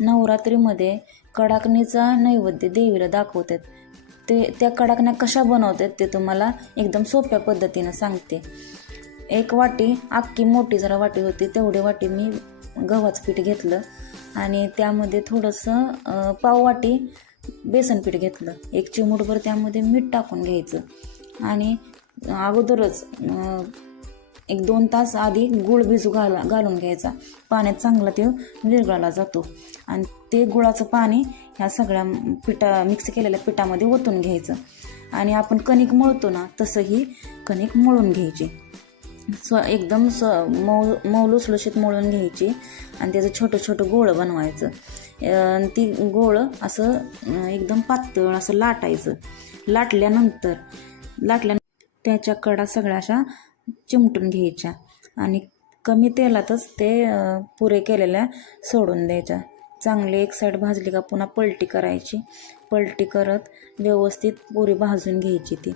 नवरात्रीमध्ये कडाकणीचा नैवेद्य देवीला दाखवतात. त्या कडाकण्या कशा बनवतात ते तुम्हाला एकदम सोप्या पद्धतीनं सांगते. एक वाटी, अख्खी मोठी जरा वाटी होती तेवढी वाटी मी गव्हाचं पीठ घेतलं आणि त्यामध्ये थोडंसं पाव वाटी बेसन पीठ घेतलं. एक चिमूटभर त्यामध्ये मीठ टाकून घ्यायचं आणि अगोदरच 1-2 तास आधी गूळ भिजू घालून घ्यायचा. पाण्यात चांगला ते विरघळला जातो आणि ते गुळाचं पाणी ह्या सगळ्या मिक्स केलेल्या पिठामध्ये ओतून घ्यायचं आणि आपण कणिक मळतो ना तसं ही कणिक मळून घ्यायची. एकदम मऊ लुसलुशीत मळून घ्यायची आणि त्याचं छोटं छोटं गोळं बनवायचं. ती गोळं असं एकदम पातळ असं लाटायचं. लाटल्यानंतर त्याच्या कडा सगळ्या अशा चिमटून घ्यायच्या आणि कमी तेलातच ते पुरे केलेल्या सोडून द्यायच्या. चांगली एक साईड भाजली का पुन्हा पलटी करायची. पलटी करत व्यवस्थित पुरी भाजून घ्यायची ती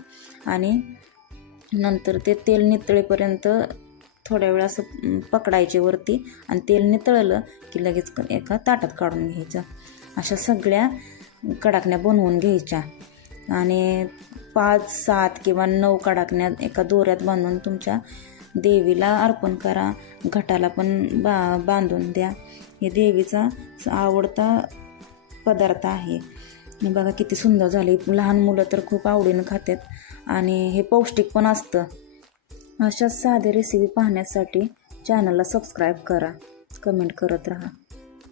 आणि नंतर ते तेल नितळेपर्यंत थोड्या वेळ असं पकडायचे वरती आणि तेल नितळलं की लगेच एका ताटात काढून घ्यायचं. अशा सगळ्या कडाकण्या बनवून घ्यायच्या आणि 5, 7 किंवा 9 कडाकण्या एका दोऱ्यात बांधून तुमच्या देवीला अर्पण करा. घटाला पण बांधून द्या. हे देवीचा आवडता पदार्थ आहे. बघा किती सुंदर झाले. लहान मुलं तर खूप आवडीनं खातात आणि हे पौष्टिक पण असतं. अशाच साधे रेसिपी पाहण्यासाठी चॅनलला सबस्क्राईब करा. कमेंट करत राहा.